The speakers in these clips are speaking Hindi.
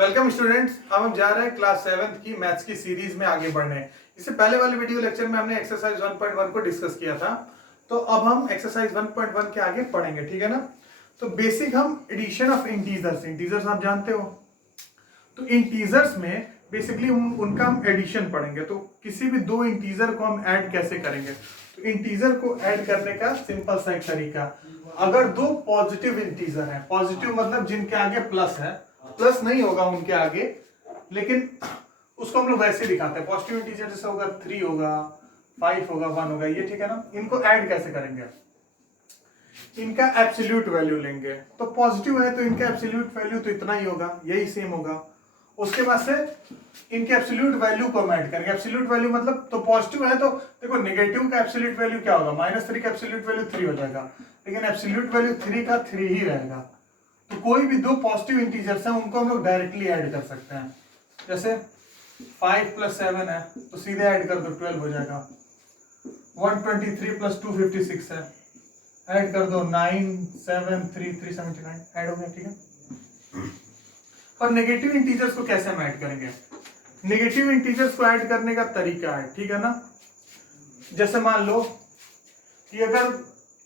वेलकम स्टूडेंट्स, अब हम जा रहे हैं क्लास 7th की मैथ्स की सीरीज में आगे बढ़ने। इससे पहले वाले वीडियो लेक्चर में हमने एक्सरसाइज 1.1 को डिस्कस किया था, तो अब हम एक्सरसाइज 1.1 के आगे पढ़ेंगे, ठीक है ना। तो बेसिक हम एडिशन ऑफ इंटीजर्स आप जानते हो। तो इंटीजर्स में बेसिकली उनका हम एडिशन पढ़ेंगे। तो किसी भी दो इंटीजर को हम ऐड कैसे करेंगे, तो इंटीजर को ऐड करने का सिंपल सा एक तरीका, अगर दो पॉजिटिव इंटीजर है, पॉजिटिव मतलब जिनके आगे प्लस है, प्लस नहीं होगा उनके आगे, लेकिन उसको हम लोग वैसे दिखाते हैं। पॉजिटिव इंटीजर जैसे होगा 3 होगा, 5 होगा, 1 होगा, ये ठीक है ना। इनको ऐड कैसे करेंगे, इनका एब्सोल्यूट वैल्यू लेंगे। तो पॉजिटिव है तो इनका एब्सोल्यूट वैल्यू तो इतना ही होगा, यही सेम होगा। उसके बाद से इनके एब्सोल्यूट वैल्यू को हम ऐड करेंगे। एब्सोल्यूट वैल्यू मतलब, तो पॉजिटिव है तो देखो नेगेटिव का एब्सोल्यूट वैल्यू क्या होगा, -3 का एब्सोल्यूट वैल्यू 3 हो जाएगा, लेकिन एब्सोल्यूट वैल्यू 3 का 3 ही रहेगा। तो कोई भी दो पॉजिटिव इंटीजर्स हैं उनको हम लोग डायरेक्टली ऐड कर सकते हैं। जैसे 5 + 7 है तो सीधे ऐड कर दो, 12 हो जाएगा। 123 + 256 है, ऐड कर दो, 9 7 3 379 ऐड हो गया, ठीक है। और नेगेटिव इंटीजर्स को कैसे हम ऐड करेंगे, नेगेटिव इंटीजर्स को ऐड करने का तरीका है, ठीक है ना। जैसे मान लो कि अगर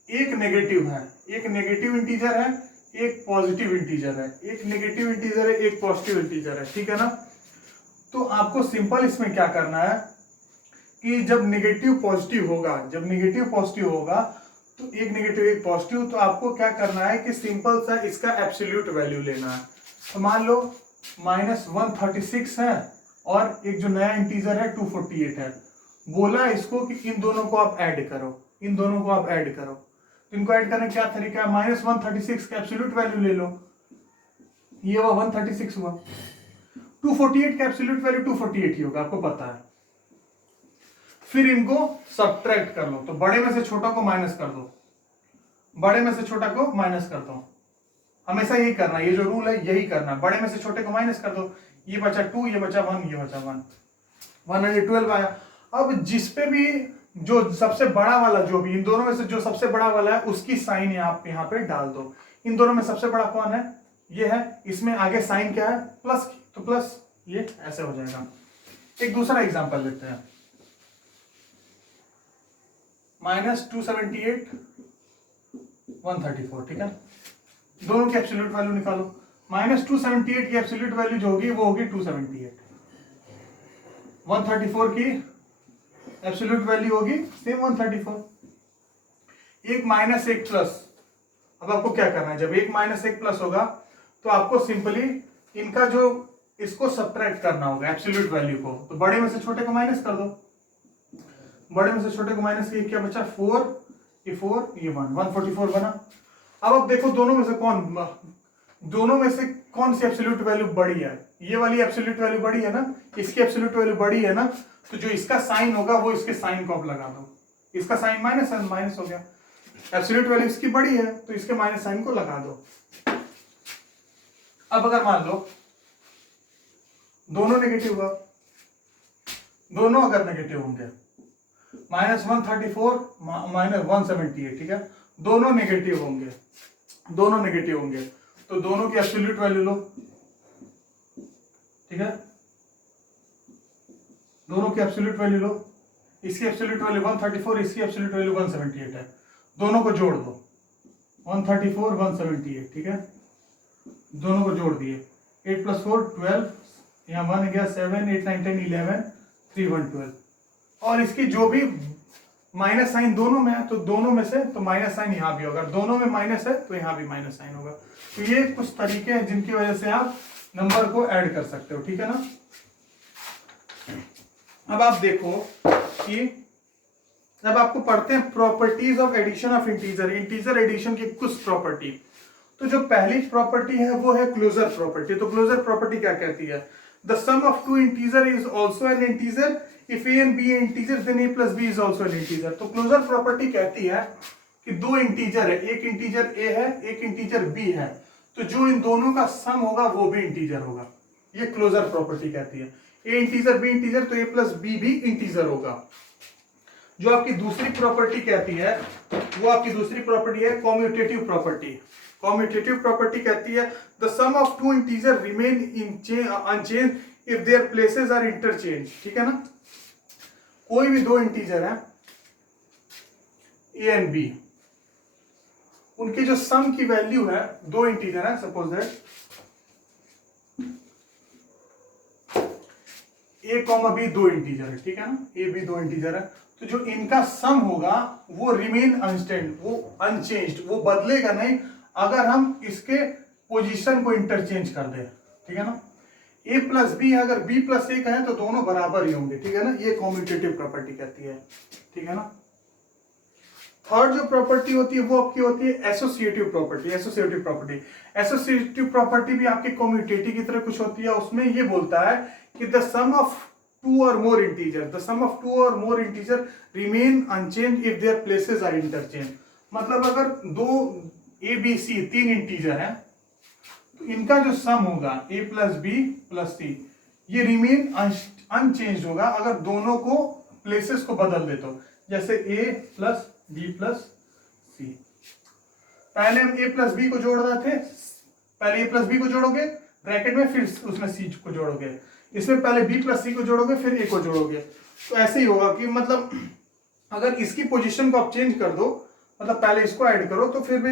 एक नेगेटिव है, एक नेगेटिव इंटीजर है, एक पॉजिटिव इंटीजर है, एक नेगेटिव इंटीजर है, एक पॉजिटिव इंटीजर है, ठीक है ना। तो आपको सिंपल इसमें क्या करना है कि जब नेगेटिव पॉजिटिव होगा, जब नेगेटिव पॉजिटिव होगा तो एक नेगेटिव एक पॉजिटिव, तो आपको क्या करना है कि सिंपल सा इसका एब्सोल्यूट वैल्यू लेना है। तो मान लो -136 है और एक जो नया इंटीजर है 248 है, बोला इसको कि इन दोनों को आप ऐड करो, इन दोनों को आप ऐड करो। तो इनको ऐड करने का क्या तरीका है, -136 का एब्सोल्यूट वैल्यू ले लो, ये हुआ 136 हुआ। 248 का एब्सोल्यूट वैल्यू 248 ही होगा, आपको पता है। फिर इनको सब्ट्रैक्ट कर लो, तो बड़े में से छोटा को माइनस कर दो, बड़े में से छोटा को माइनस कर दो। हमेशा यही करना है, ये जो रूल है यही करना है, बड़े में से छोटे को माइनस कर दो। ये बचा 2, ये बचा 1, ये बचा 1, 112 आया। अब जिस पे भी जो सबसे बड़ा वाला, जो भी इन दोनों में से जो सबसे बड़ा वाला है उसकी साइन आप यहाँ पे डाल दो। इन दोनों में सबसे बड़ा कौन है, ये है, इसमें आगे साइन क्या है, प्लस की, तो प्लस, ये ऐसे हो जाएगा। एक दूसरा एग्जांपल लेते हैं, -278 134, ठीक है। दोनों की एब्सोल्यूट वैल्यू निकालो। -278 की एब्सोल्यूट वैल्यू जो होगी वो होगी 278, 134 की एब्सोल्यूट वैल्यू होगी सेम 134। एक माइनस एक प्लस, अब आपको क्या करना है, जब एक माइनस एक प्लस होगा तो आपको सिंपली इनका जो इसको सब्ट्रैक्ट करना होगा एब्सोल्यूट वैल्यू को। तो बड़े में से छोटे को माइनस कर दो, बड़े में से छोटे को माइनस किया, क्या बचा 4, ये 4, ये 1, 144 बना। अब आप देखो दोनों में से कौन सी एब्सोल्यूट वैल्यू बड़ी है, ये वाली एब्सोल्यूट वैल्यू बड़ी है ना, इसकी एब्सोल्यूट वैल्यू बड़ी है ना, तो जो इसका साइन होगा वो इसके साइन को आप लगा दो। इसका साइन माइनस है, माइनस हो गया, एब्सोल्यूट वैल्यू इसकी बड़ी है तो इसके माइनस साइन को लगा दो। अब अगर मान लो दोनों नेगेटिव हुआ, दोनों अगर नेगेटिव होंगे, -134 -178, ठीक है, दोनों नेगेटिव होंगे, दोनों नेगेटिव होंगे, तो दोनों की एब्सोल्यूट वैल्यू लो, ठीक है, दोनों की एब्सोल्यूट वैल्यू लो। इसकी एब्सोल्यूट वैल्यू 134, इसकी एब्सोल्यूट वैल्यू 178 है, दोनों को जोड़ दो, 134 178, ठीक है, दोनों को जोड़ दिए, 8 + 4 12, यहाँ 1 गया, 7 8 9 10 11 3 1 12। और इसकी जो भी माइनस साइन दोनों में है तो दोनों में से तो माइनस साइन यहाँ भी होगा, दोनों में माइनस है तो यहाँ भी माइनस साइन होगा। तो ये कुछ तरीके हैं जिनकी वजह से आप नंबर को ऐड कर सकते हो, ठीक है ना। अब आप देखो कि जब आपको पढ़ते हैं properties of addition of integer, integer addition की कुछ प्रॉपर्टी, तो जो पहली प्रॉपर्टी है वो है क्लोजर प्रॉपर्टी। तो क्लोजर प्रॉपर्टी क्या कहती है, the sum of two integer is also an integer, if a and b a integer then a plus b is also an integer. तो क्लोजर प्रॉपर्टी कहती है कि दो इंटीजर है, एक इंटीजर ए है, एक इंटीजर बी है, तो जो इन दोनों का सम होगा वो भी इंटीजर होगा, ये क्लोजर प्रॉपर्टी कहती है। ए इंटीजर बी इंटीजर, तो ए प्लस बी भी इंटीजर होगा। जो आपकी दूसरी प्रॉपर्टी कहती है वो आपकी दूसरी प्रॉपर्टी है कॉम्यूटेटिव प्रॉपर्टी। कॉम्यूटेटिव प्रॉपर्टी कहती है the sum of two integer remain unchange if their places are interchange. ठीक है ना, कोई भी दो इंटीजर है ए एंड बी, उनके जो सम की वैल्यू है, दो इंटीजर है suppose that a comma b दो इंटीजर है, ठीक है ना, ए बी दो इंटीजर है, तो जो इनका सम होगा वो रिमेन अनस्टेंड, वो अनचेंज्ड, वो बदलेगा नहीं अगर हम इसके पोजीशन को इंटरचेंज कर दे। ठीक है ना, ए प्लस बी अगर बी प्लस ए का है तो दोनों बराबर ही होंगे। ठीक है ना, ये कॉम्यूटेटिव प्रॉपर्टी कहती है। ठीक है ना, थर्ड जो प्रॉपर्टी होती है वो आपकी होती है associative property. Associative property, associative property भी आपके कम्यूटेटिव की तरह कुछ होती है। उसमें ये बोलता है कि the sum of two or more integer, the sum of two or more integer remain unchange if their places are interchange. मतलब अगर दो ए बी सी तीन इंटीजर है तो इनका जो सम होगा ए प्लस बी प्लस सी, ये रिमेन अनचेंज होगा अगर दोनों को प्लेसेस को बदल दे तो। जैसे ए प्लस बी प्लस सी, पहले हम ए प्लस बी को जोड़ रहे थे, पहले ए प्लस बी को जोड़ोगे ब्रैकेट में, फिर उसमें सी को जोड़ोगे, इसमें पहले बी प्लस सी को जोड़ोगे फिर ए को जोड़ोगे। तो ऐसे ही होगा कि मतलब अगर इसकी पोजीशन को आप चेंज कर दो, मतलब पहले इसको ऐड करो तो फिर भी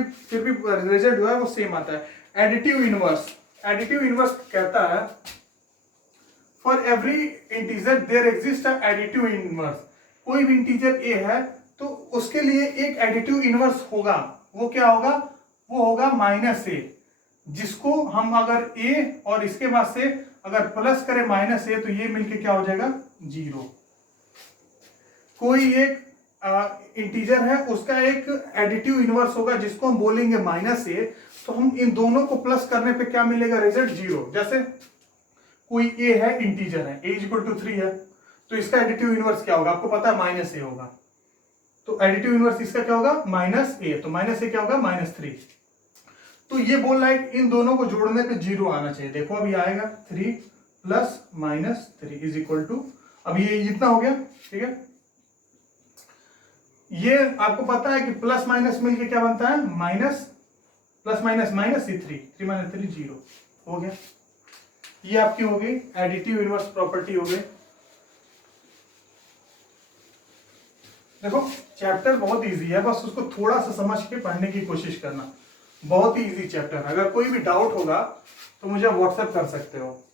रिजल्ट जो है वो सेम आता है। एडिटिव इनवर्स, एडिटिव इनवर्स कहता है for every integer there exist a additive inverse. कोई भी इंटीजर ए है तो उसके लिए एक एडिटिव इनवर्स होगा। वो क्या होगा? वो होगा माइनस ए, जिसको हम अगर ए और इसके बाद से अगर प्लस करें माइनस ए तो ये मिलके क्या हो जाएगा? जीरो। कोई एक इंटीजर है उसका एक एडिटिव इनवर्स होगा जिसको हम बोलेंगे माइनस ए, तो हम इन दोनों को प्लस करने पे क्या मिलेगा? Result zero. जैसे कोई ए है, इंटीजर है, ए इक्वल टू 3 है, तो इसका एडिटिव इनवर्स क्या होगा? आपको पता है माइनस ए होगा, तो एडिटिव इनवर्स इसका क्या होगा? माइनस ए। तो माइनस ए क्या होगा? -3। तो ये बोल रहा है इन दोनों को जोड़ने पे जीरो आना चाहिए। देखो अभी आएगा 3 प्लस -3 इज इक्वल टू, अब ये इतना हो गया। ठीक है, ये आपको पता है कि प्लस माइनस मिलके क्या बनता है? Minus plus minus minus 3 minus 3 zero हो गया। ये आपकी हो गई एडिटिव इनवर्स प्रॉपर्टी हो गई। देखो चैप्टर बहुत इजी है, बस उसको थोड़ा सा समझ के पढ़ने की कोशिश करना। बहुत ही इजी चैप्टर है। अगर कोई भी डाउट होगा तो मुझे व्हाट्सएप कर सकते हो।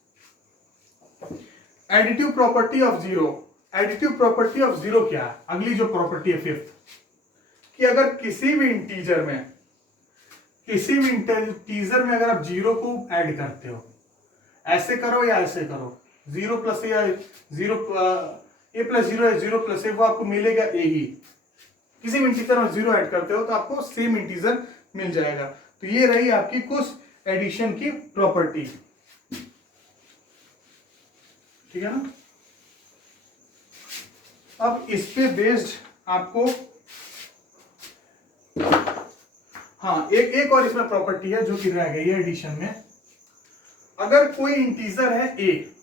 Additive property of zero. Additive property of zero क्या है? अगली जो प्रॉपर्टी है फिफ्थ, कि अगर किसी भी इंटीजर में अगर आप जीरो को ऐड करते हो, ऐसे करो या ऐसे करो, जीरो प्लस या जीरो ए प्लस जीरो या जीरो प्लस ए, वो आपको मिलेगा ए ही। किसी भी इंटीजर में जीरो ऐड करते हो तो आपको सेम इंटीजर मिल जाएगा। तो ये रही आपकी कुछ एडिशन की प्रॉपर्टी। ठीक है ना, अब इस पे बेस्ड आपको एक और इसमें प्रॉपर्टी है जो कि रह गई है एडिशन में। अगर कोई इंटीजर है ए,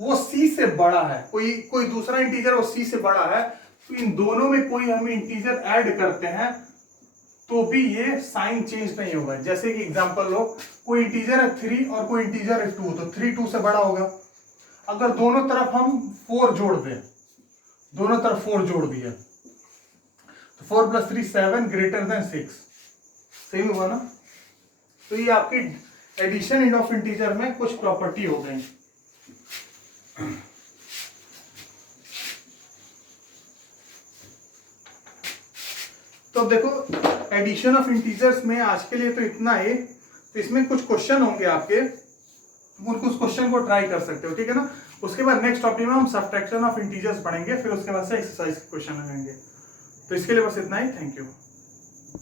वो सी से बड़ा है, कोई दूसरा इंटीजर वो सी से बड़ा है, तो इन दोनों में कोई हम इंटीजर ऐड करते हैं तो भी ये साइन चेंज नहीं होगा। जैसे कि एग्जांपल लो, कोई इंटीजर है 3 और कोई इंटीजर है 2, तो 3 2 से बड़ा होगा। अगर दोनों तरफ हम 4 जोड़ दें, दोनों तरफ 4 जोड़ दिया तो 4 + 3 7 ग्रेटर देन 6, सही हुआ ना। तो ये आपकी एडिशन इन ऑफ इंटीजर में कुछ प्रॉपर्टी हो गई। तो देखो एडिशन ऑफ इंटीजर्स में आज के लिए तो इतना ही। तो इसमें कुछ क्वेश्चन होंगे आपके, उन कुछ क्वेश्चन को ट्राई कर सकते हो। ठीक है ना, उसके बाद नेक्स्ट टॉपिक में हम सब्ट्रैक्शन ऑफ इंटीजर्स पढ़ेंगे, फिर उसके बाद से एक्सरसाइज के क्वेश्चन आएंगे। तो इसके लिए बस इतना ही। Thank you.